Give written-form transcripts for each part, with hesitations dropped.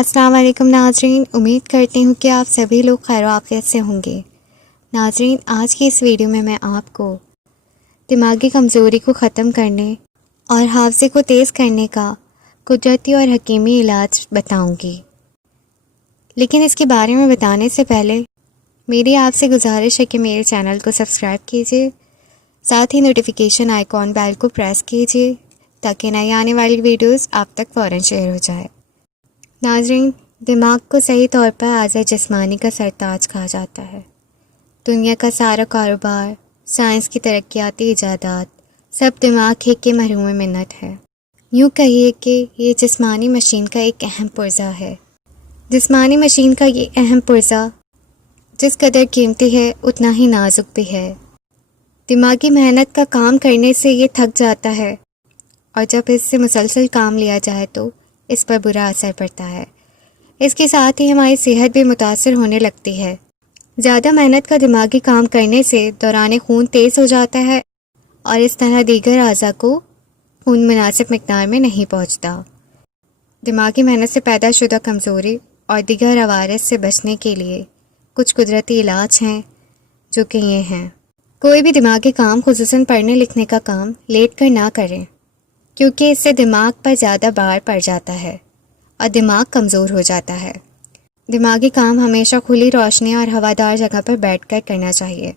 السلام علیکم ناظرین، امید کرتی ہوں کہ آپ سبھی لوگ خیر و عافیت سے ہوں گے۔ ناظرین، آج کی اس ویڈیو میں آپ کو دماغی کمزوری کو ختم کرنے اور حافظے کو تیز کرنے کا قدرتی اور حکیمی علاج بتاؤں گی۔ لیکن اس کے بارے میں بتانے سے پہلے میری آپ سے گزارش ہے کہ میرے چینل کو سبسکرائب کیجیے، ساتھ ہی نوٹیفیکیشن آئیکن بیل کو پریس کیجیے تاکہ نئی آنے والی ویڈیوز آپ تک فوراً شیئر ہو جائے۔ ناظرین، دماغ کو صحیح طور پر اعضاء جسمانی کا سرتاج کہا جاتا ہے۔ دنیا کا سارا کاروبار، سائنس کی ترقیاتی ایجادات، سب دماغ ہی کے مرہون منت ہے۔ یوں کہیے کہ یہ جسمانی مشین کا ایک اہم پرزہ ہے۔ جسمانی مشین کا یہ اہم پرزہ جس قدر قیمتی ہے اتنا ہی نازک بھی ہے۔ دماغی محنت کا کام کرنے سے یہ تھک جاتا ہے، اور جب اس سے مسلسل کام لیا جائے تو اس پر برا اثر پڑتا ہے۔ اس کے ساتھ ہی ہماری صحت بھی متاثر ہونے لگتی ہے۔ زیادہ محنت کا دماغی کام کرنے سے دوران خون تیز ہو جاتا ہے اور اس طرح دیگر اعضاء کو خون مناسب مقدار میں نہیں پہنچتا۔ دماغی محنت سے پیدا شدہ کمزوری اور دیگر عوارض سے بچنے کے لیے کچھ قدرتی علاج ہیں، جو کہ یہ ہیں۔ کوئی بھی دماغی کام، خصوصاً پڑھنے لکھنے کا کام، لیٹ کر نہ کریں، کیونکہ اس سے دماغ پر زیادہ بار پڑ جاتا ہے اور دماغ کمزور ہو جاتا ہے۔ دماغی کام ہمیشہ کھلی روشنی اور ہوادار جگہ پر بیٹھ کر کرنا چاہیے۔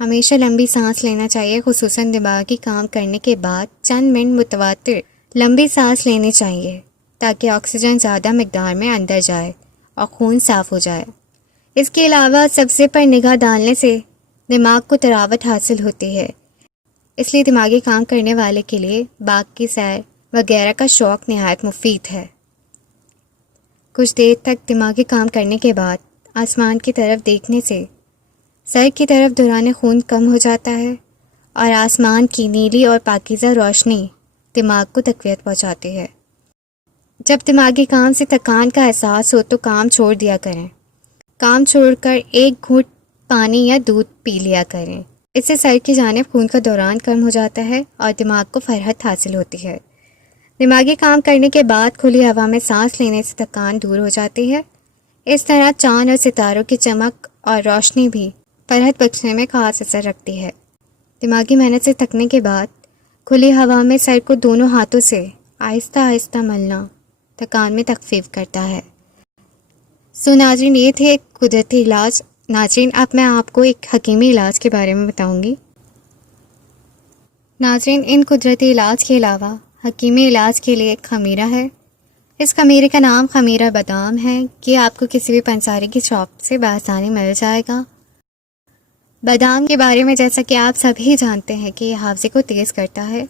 ہمیشہ لمبی سانس لینا چاہیے، خصوصاً دماغی کام کرنے کے بعد چند منٹ متواتر لمبی سانس لینی چاہیے تاکہ آکسیجن زیادہ مقدار میں اندر جائے اور خون صاف ہو جائے۔ اس کے علاوہ سبزے پر نگاہ ڈالنے سے دماغ کو تراوت حاصل ہوتی ہے، اس لیے دماغی کام کرنے والے کے لیے باغ کی سیر وغیرہ کا شوق نہایت مفید ہے۔ کچھ دیر تک دماغی کام کرنے کے بعد آسمان کی طرف دیکھنے سے سر کی طرف دوران خون کم ہو جاتا ہے اور آسمان کی نیلی اور پاکیزہ روشنی دماغ کو تقویت پہنچاتی ہے۔ جب دماغی کام سے تھکان کا احساس ہو تو کام چھوڑ دیا کریں۔ کام چھوڑ کر ایک گھونٹ پانی یا دودھ پی لیا کریں۔ اس سے سر کی جانب خون کا دوران کم ہو جاتا ہے اور دماغ کو فرحت حاصل ہوتی ہے۔ دماغی کام کرنے کے بعد کھلی ہوا میں سانس لینے سے تھکان دور ہو جاتی ہے۔ اس طرح چاند اور ستاروں کی چمک اور روشنی بھی فرحت بخشنے میں خاص اثر رکھتی ہے۔ دماغی محنت سے تھکنے کے بعد کھلی ہوا میں سر کو دونوں ہاتھوں سے آہستہ آہستہ ملنا تھکان میں تخفیف کرتا ہے۔ ناظرین، یہ تھے ایک قدرتی علاج۔ ناظرین، اب میں آپ کو ایک حکیمی علاج کے بارے میں بتاؤں گی۔ ناظرین، ان قدرتی علاج کے علاوہ حکیمی علاج کے لیے ایک خمیرہ ہے۔ اس خمیرے کا نام خمیرہ بادام ہے۔ یہ آپ کو کسی بھی پنساری کی شاپ سے بآسانی مل جائے گا۔ بادام کے بارے میں جیسا کہ آپ سبھی جانتے ہیں کہ یہ حافظے کو تیز کرتا ہے۔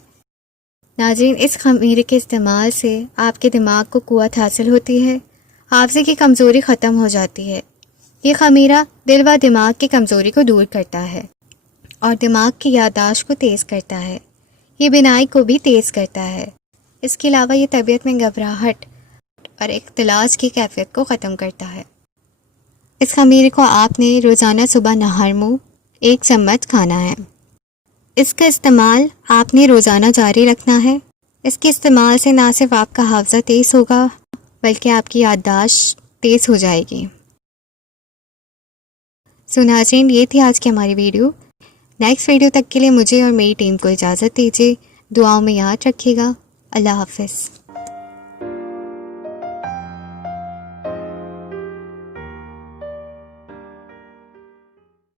ناظرین، اس خمیرے کے استعمال سے آپ کے دماغ کو قوت حاصل ہوتی ہے، حافظے کی کمزوری ختم ہو جاتی ہے۔ یہ خمیرہ دل و دماغ کی کمزوری کو دور کرتا ہے اور دماغ کی یادداشت کو تیز کرتا ہے۔ یہ بینائی کو بھی تیز کرتا ہے۔ اس کے علاوہ یہ طبیعت میں گھبراہٹ اور اختلاس کی کیفیت کو ختم کرتا ہے۔ اس خمیرے کو آپ نے روزانہ صبح نہار منہ 1 چمچ کھانا ہے۔ اس کا استعمال آپ نے روزانہ جاری رکھنا ہے۔ اس کے استعمال سے نہ صرف آپ کا حافظہ تیز ہوگا بلکہ آپ کی یادداشت تیز ہو جائے گی۔ ناظرین، یہ تھی آج کی ہماری ویڈیو۔ نیکسٹ ویڈیو تک کے لیے مجھے اور میری ٹیم کو اجازت دیجیے۔ دعاؤں میں یاد رکھیے گا۔ اللہ حافظ۔